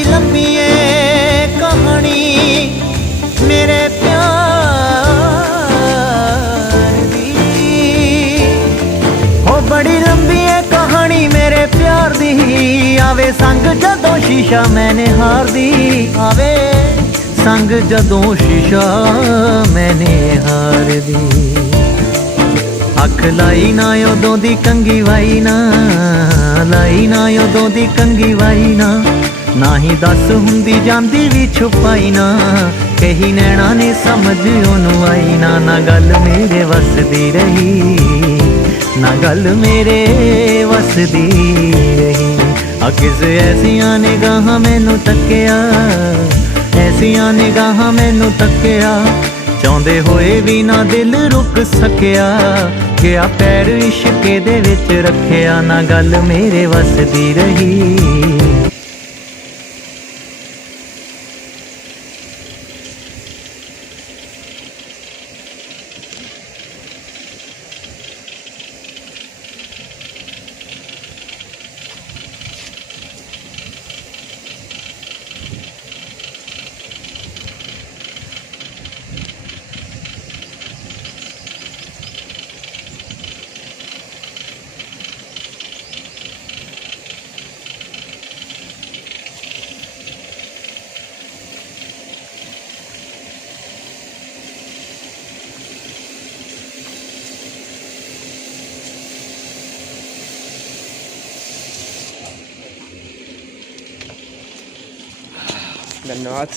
बड़ी लंबी है कहानी मेरे प्यार दी, हो बड़ी लंबी है कहानी मेरे प्यार दी। आवे संग जदों शीशा मैंने हार दी, आवे संग जदों शीशा मैंने हार दी। अख लाई ना उदों दी कंगी वाई ना, लाई ना उदों दी कंगी वाई ना ही दस हुंदी जांदी भी छुपाई ना। कही नैना ने समझ ओनू आई ना गल मेरे वसदी रही, ना गल मेरे वसदी रही। किस ऐसियां निगाहां मैनू तक्किया, ऐसियां निगाहां मैनू तक्किया, चाहुंदे होए भी ना दिल रुक सकिया। गया पैर इश्के दे विच रखिया, ना गल मेरे वसदी रही। धन्यवाद।